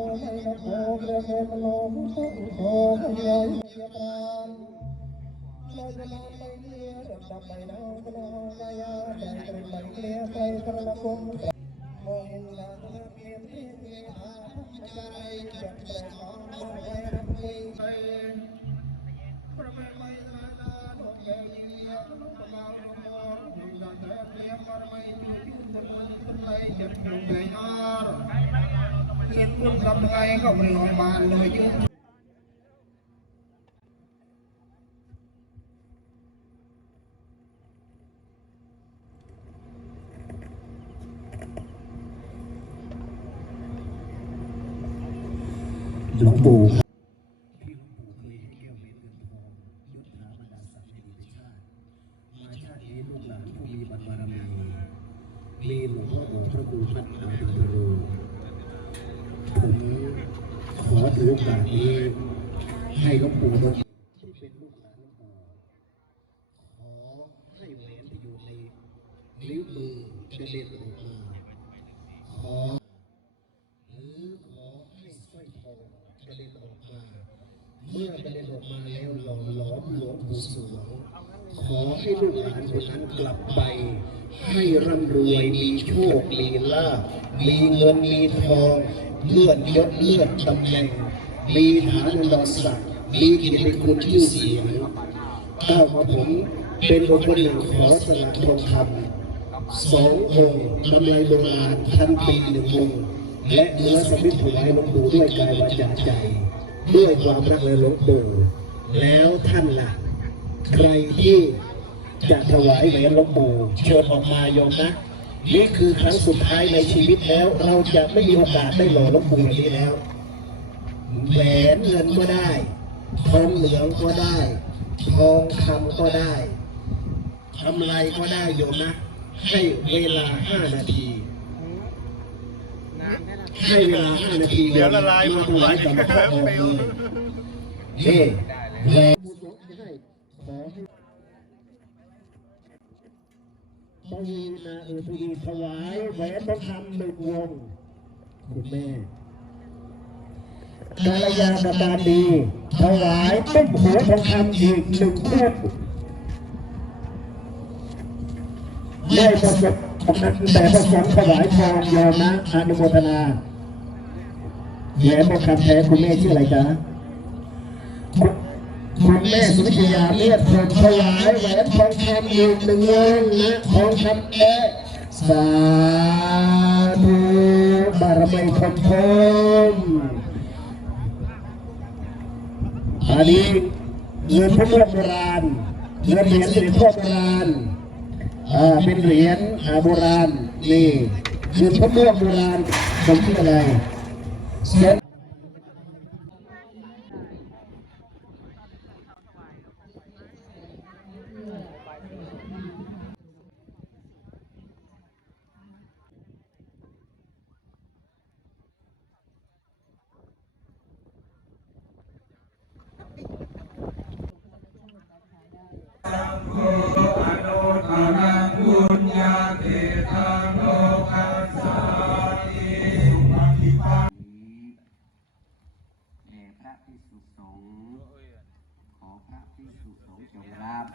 รไม่ละโภเรียกเมโลมุโตอุโภไม่ยอยเสียปรานเราจะนอนไปเลียดับดับไปนอนก็นอนกายาใจกระไปเลียใจกระละกุมโมหินลาเเพียนที่มีอาใจจับแต่ของมองไว้รับมีใจประเมไม่ลานาดอกแก้วยิงเลี้ยงลงมาลงมองดูดันเดินเลี้ยงมาไม่ดูยุ่งบนบนต้นไม้จับอยู่ในอาร์ เล่นลูกทำไงก็ไม่ลอยบานเลยยุ่งหลวงปู่ครับที่หลวงปู่เคยให้แก้วเม็ดเงินทองยศถาบรรดาศักดิ์ในอดีตชาติมาชาตินี้ลูกหลานผู้มีบุญบารมีมีหลวงพ่อพระครูพัฒนาบุญรูผมขอ ถือโอกาสนี้ให้หลวงปู่ดลที่เป็นลูกหลานหลวงปู่ขอให้แหวนที่อยู่ในนิ้วมือจะเด็นออกมาขอหรือขอให้สร้อยทองจะเด็นออก เมื่อเด็นออกมาแล้วหล่อหลอมหลวงปู่สวงขอให้ลูกหลานคนนั้นกลับไป ให้ร่ำรวยมีโชคมีลาภมีเงินมีทองเลื่อนยศเลื่อนตำแหน่ง มีฐานะศักดิ์มีเกียรติคุณชื่อเสียงข้าขอผมเป็นบุคคลหนึ่งขอสละทองคำสององค์กำไรโบราณพันปีหนึ่งองค์และเนื้อสมิทถวายหลวงปู่ด้วยกายวาจาใจ ด้วยความรักในหลวงปู่แล้วท่านล่ะ ใครที่จะถวายแหวนหลวงปู่เชิญออกมาโยมนะนี่คือครั้งสุดท้ายในชีวิตแล้ว เราจะไม่มีโอกาสได้หล่อหลวงปู่แบบนี้แล้วแหวนเงินก็ได้ทองเหลืองก็ได้ทองคำก็ได้ทำอะไรก็ได้โยมนะ ให้เวลาห้านาที ให้เวลาห้านาทีเดี๋ยวละลายหมาดถวายกับหลวงพ่อองค์เนี่แรงขอให้ปวีนาเออทวีถวายแหวนทองคำหนึ่งวงคุณแม่กาลยานการดีถวายต้มหัวทองคำอีกหนึ่งคู่ได้ประสบแต่ประสงค์ถวายพรยอมนะอนุโมทนา แหวนทองคำแท้คุณแม่ชื่ออะไรจ๊ะคุณแม่สุริยาเลียดผมถวายแหวนทองคำอีกหนึ่งวงนะทองคำแท้สาธุบารมีพรพมอันนี้เงินพระเมื่อโบราณเงินเหรียญเสด็จพ่อโบราณอ่าเป็นเหรียญโบราณนี่คือพระม่วงโบราณผมชื่ออะไร Step จงรับ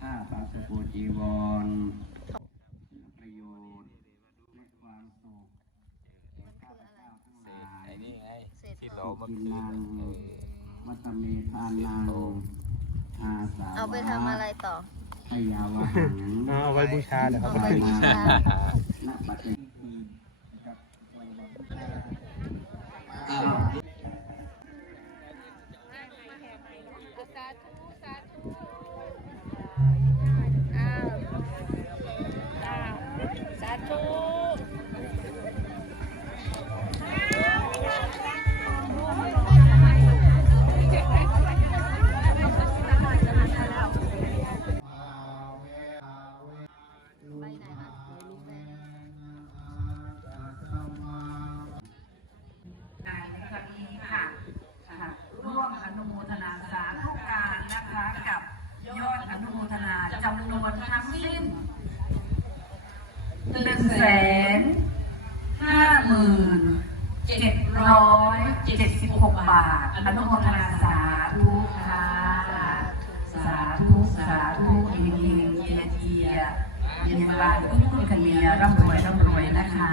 ผ้าปาสกุลจีวรประโยชน์และความสุขแก่ข้าพเจ้าทั้งหลายไอ้นี่ไงที่เราเมื่อกินคืนนังเออวัตเมทานังอาสาเอาไปทำอะไรต่อพยาวหังเอาไว้บูชาเหรอครับเอาไว้บูชาณบัดนี้ ทั้งสิ้นหนึ่งแสนห้าหมื่นเจ็ดร้อยเจ็ดสิบหกบาทอนุโมทนาสาธุค่ะสาธุสาธุเฮงเฮงเจียเจียเย็นบานทุกคนกันเมียร่ำรวยร่ำรวยนะคะ